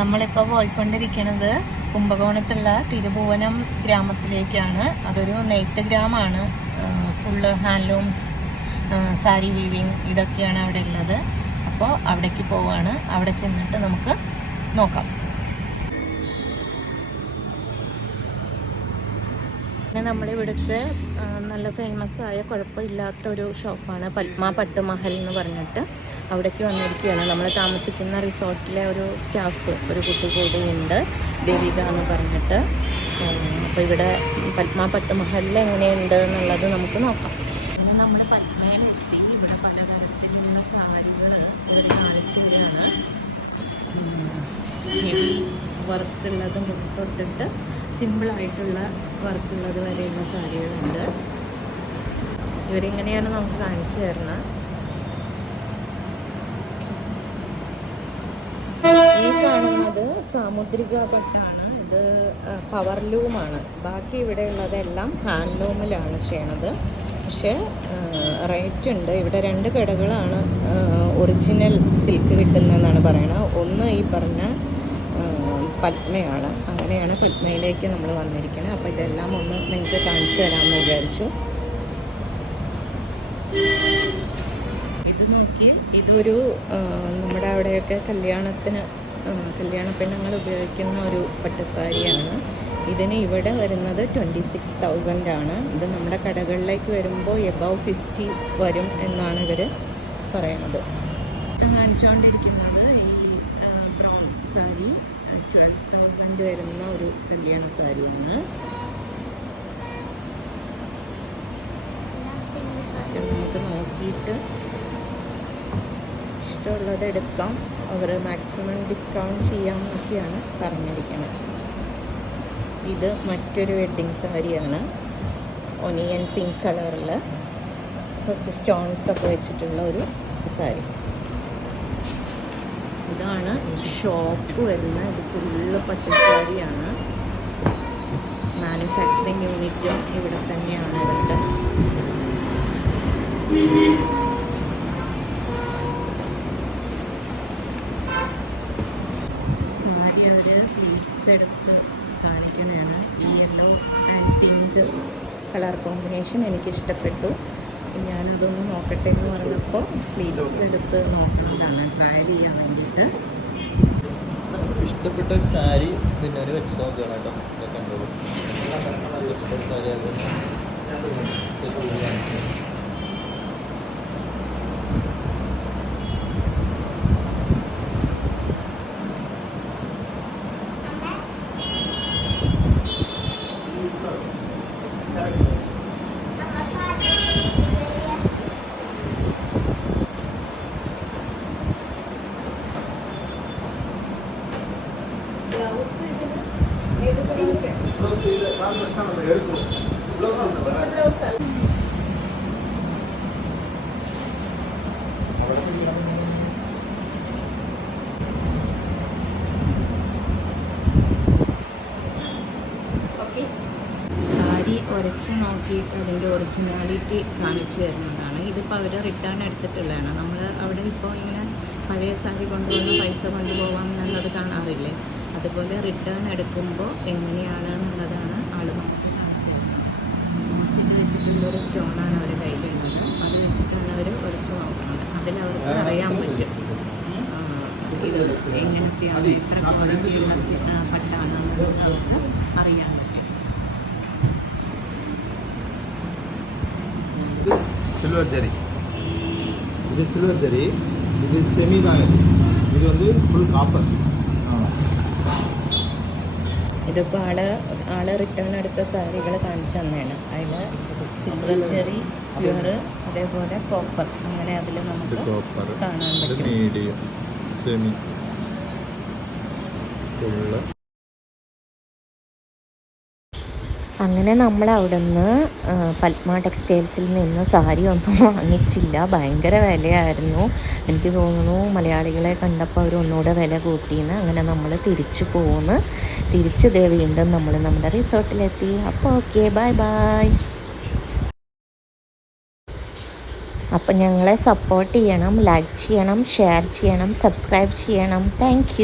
നമ്മളിപ്പോൾ പോയിക്കൊണ്ടിരിക്കുന്നത് കുംഭകോണത്തുള്ള തിരുഭുവനം ഗ്രാമത്തിലേക്കാണ്. അതൊരു നെയ്ത്ത് ഗ്രാമമാണ് ഫുള്ള് ഹാൻഡ്ലൂംസ് സാരി വീവിങ് ഇതൊക്കെയാണ് അവിടെ ഉള്ളത്. അപ്പോൾ അവിടേക്ക് പോവാണ്. അവിടെ ചെന്നിട്ട് നമുക്ക് നോക്കാം. പിന്നെ നമ്മുടെ ഇവിടുത്തെ നല്ല ഫേമസ് ആയ കുഴപ്പമില്ലാത്ത ഒരു ഷോപ്പാണ് പത്മ പട്ട് മഹൽ എന്ന് പറഞ്ഞിട്ട്. അവിടേക്ക് വന്നിരിക്കുകയാണ്. നമ്മൾ താമസിക്കുന്ന റിസോർട്ടിലെ ഒരു സ്റ്റാഫ് ഒരു കുട്ടി കൂടിയുണ്ട് ദേവിക എന്ന് പറഞ്ഞിട്ട്. അപ്പോൾ ഇവിടെ പത്മ പട്ട് മഹലിൽ എങ്ങനെയുണ്ട് എന്നുള്ളത് നമുക്ക് നോക്കാം. നമ്മുടെ പത്മയിലെത്തി ഇവിടെ പലതരത്തിലുള്ള സാരികൾ ഒരു കാഴ്ചയാണ് ഹെവി വർക്കുള്ളത് തൊട്ടിട്ട് സിമ്പിളായിട്ടുള്ള വർക്കുള്ളത് വരെയുള്ള സാരികളുണ്ട്. ഇവരിങ്ങനെയാണ് നമുക്ക് കാണിച്ചു തരുന്നത്. ഈ സാമുദ്രിക പട്ടാണ്. ഇത് പവർ ലൂമാണ് ബാക്കി ഇവിടെയുള്ളതെല്ലാം ഹാൻഡ്ലൂമിലാണ് ചെയ്യണത്. പക്ഷേ റേറ്റ് ഉണ്ട്. ഇവിടെ രണ്ട് കടകളാണ് ഒറിജിനൽ സിൽക്ക് കിട്ടുന്നതെന്നാണ് പറയുന്നത് ഒന്ന് ഈ പറഞ്ഞ പത്മയാണ്. അങ്ങനെയാണ് പത്മയിലേക്ക് നമ്മൾ വന്നിരിക്കുന്നത് അപ്പോൾ ഇതെല്ലാം ഒന്ന് നിങ്ങൾക്ക് കാണിച്ചു തരാമെന്ന് വിചാരിച്ചു. ഇത് നോക്കി ഇതൊരു നമ്മുടെ അവിടെയൊക്കെ കല്യാണത്തിന് കല്യാണ പെണ്ണുങ്ങൾ ഉപയോഗിക്കുന്ന ഒരു പട്ടുസാരിയാണ്. ഇതിന് ഇവിടെ വരുന്നത് ട്വന്റി സിക്സ് തൗസൻഡ് ആണ്. ഇത് നമ്മുടെ കടകളിലേക്ക് വരുമ്പോൾ എബവ് ഫിഫ്റ്റി വരും എന്നാണ് ഇവർ പറയുന്നത് കാണിച്ചുകൊണ്ടിരിക്കുന്നത് സാരി ട്വൽവ് തൗസൻഡ് വരുന്ന ഒരു കല്യാണ സാരിയാണ്. നമുക്ക് നോക്കിയിട്ട് ഇഷ്ടമുള്ളത് എടുക്കാം. അവർ മാക്സിമം ഡിസ്കൗണ്ട് ചെയ്യാമെന്നൊക്കെയാണ് പറഞ്ഞിരിക്കുന്നത്. ഇത് മറ്റൊരു വെഡ്ഡിങ് സാരിയാണ്. ഒനിയൻ പിങ്ക് കളറിൽ കുറച്ച് സ്റ്റോൺസ് ഒക്കെ വെച്ചിട്ടുള്ള ഒരു സാരി. ഷോപ്പ് വരുന്ന ഇത് ഫുള്ള് പട്ടുസാരിയാണ് മാനുഫാക്ചറിങ് യൂണിറ്റും ഇവിടെ തന്നെയാണ് ഇവരുടെ സാരി അവർ മിക്സ് എടുത്ത് കാണിക്കുന്നതാണ്. Yellow and pink colour combination എനിക്ക് ഇഷ്ടപ്പെട്ടു ഞാനതൊന്ന് നോക്കട്ടെ എന്ന് പറഞ്ഞപ്പോൾ പ്ലീറ്റ്സ് എടുത്ത് നോക്കുന്നതാണ്. ട്രയൽ ചെയ്യാൻ വേണ്ടിയിട്ട്. ഇഷ്ടപ്പെട്ട ഒരു സാരി പിന്നെ ഒരു വെച്ച് നോക്കുകയാണ് കേട്ടോ. ഇതൊക്കെ ഇഷ്ടപ്പെട്ട സാരി അത് ഉരച്ച് നോക്കിയിട്ട് അതിന്റെ ഒറിജിനാലിറ്റി കാണിച്ചു തരുന്നതാണ്. ഇതിപ്പോൾ അവർ റിട്ടേൺ എടുത്തിട്ടുള്ളതാണ്. നമ്മൾ അവിടെ ഇപ്പോൾ ഇങ്ങനെ പഴയ സാരി കൊണ്ടുപോകുന്ന പൈസ കൊണ്ടുപോകാം എന്നുള്ളത് കാണാറില്ലേ? അതുപോലെ റിട്ടേൺ എടുക്കുമ്പോൾ എങ്ങനെയാണ് എന്നുള്ളതാണ് ആൾ നമുക്ക് കാണിച്ചു തരുന്നത് മാസിൽ വെച്ചിട്ടുള്ള ഒരു സ്റ്റോണാണ് അവരുടെ കയ്യിലുള്ളത് അത് വെച്ചിട്ടാണ് അവർ ഉരച്ച് നോക്കുന്നത് അതിൽ അവർക്ക് അറിയാൻ പറ്റും ആ, ഇത് എങ്ങനത്തെയാണ് എത്ര ക്വാളിറ്റിയുള്ള സി- ആ, പട്ടാണ് എന്നുള്ളത് അവർക്ക് അറിയാൻ പറ്റും சில்வர் ஜரி இது சில்வர் ஜரி இது செமி தான் இது இது வந்து ஃபுல் காப்பர் ഇതിപ്പോൾ ആൾ ആൾ റിട്ടേൺ എടുത്ത സാരികൾ കാണിച്ചു തന്നെയാണ് അതിൽ സിൽവർ ചെറി പ്യുവർ അതേപോലെ കോപ്പർ അങ്ങനെ അതിൽ നമുക്ക് കാണാൻ പറ്റും. അങ്ങനെ നമ്മൾ അവിടുന്ന് പത്മ ടെക്സ്റ്റൈൽസിൽ നിന്ന് സാരി ഒന്നും വാങ്ങിച്ചില്ല. ഭയങ്കര വിലയായിരുന്നു. എനിക്ക് തോന്നുന്നു മലയാളികളെ കണ്ടപ്പോൾ അവർ ഒന്നുകൂടെ വില കൂട്ടിയെന്ന് അങ്ങനെ നമ്മൾ തിരിച്ചു പോന്ന്. തിരിച്ച് ദേ വീണ്ടും നമ്മൾ നമ്മുടെ റിസോർട്ടിലെത്തി. അപ്പോൾ ഓക്കെ ബൈ ബൈ. അപ്പം ഞങ്ങളെ സപ്പോർട്ട് ചെയ്യണം ലൈക്ക് ചെയ്യണം ഷെയർ ചെയ്യണം സബ്സ്ക്രൈബ് ചെയ്യണം. താങ്ക്